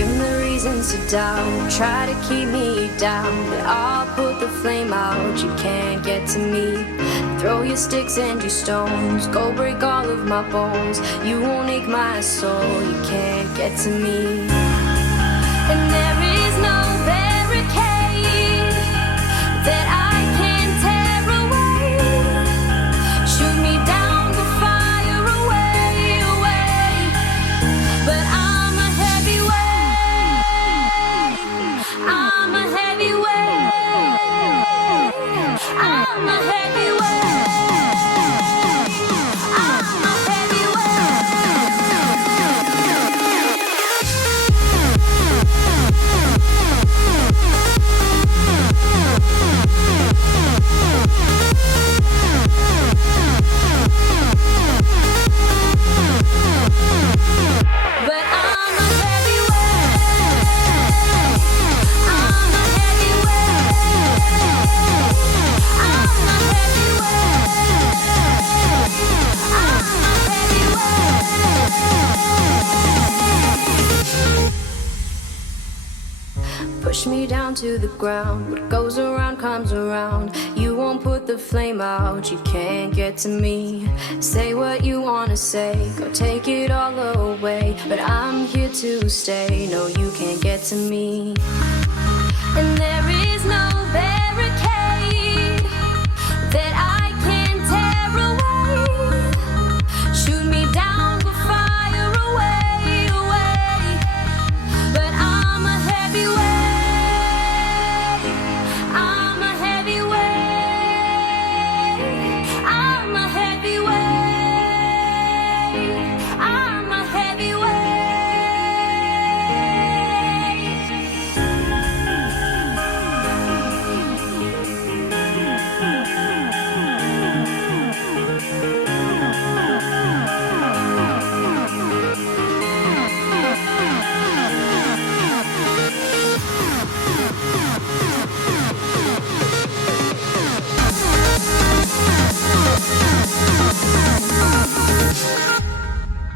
Give me the reasons to doubt, try to keep me down, but I'll put the flame out, you can't get to me. Throw your sticks and your stones, go break all of my bones. You won't ache my soul, you can't get to me. And there is no barricade that I can tear away. Shoot me down to fire away, away. But I'm a heavyweight, I'm a heavyweight, I'm a heavyweight. Push me down to the ground. What goes around comes around. You won't put the flame out, you can't get to me. Say what you wanna say, go take it all away. But I'm here to stay, no, you can't get to me. And there is no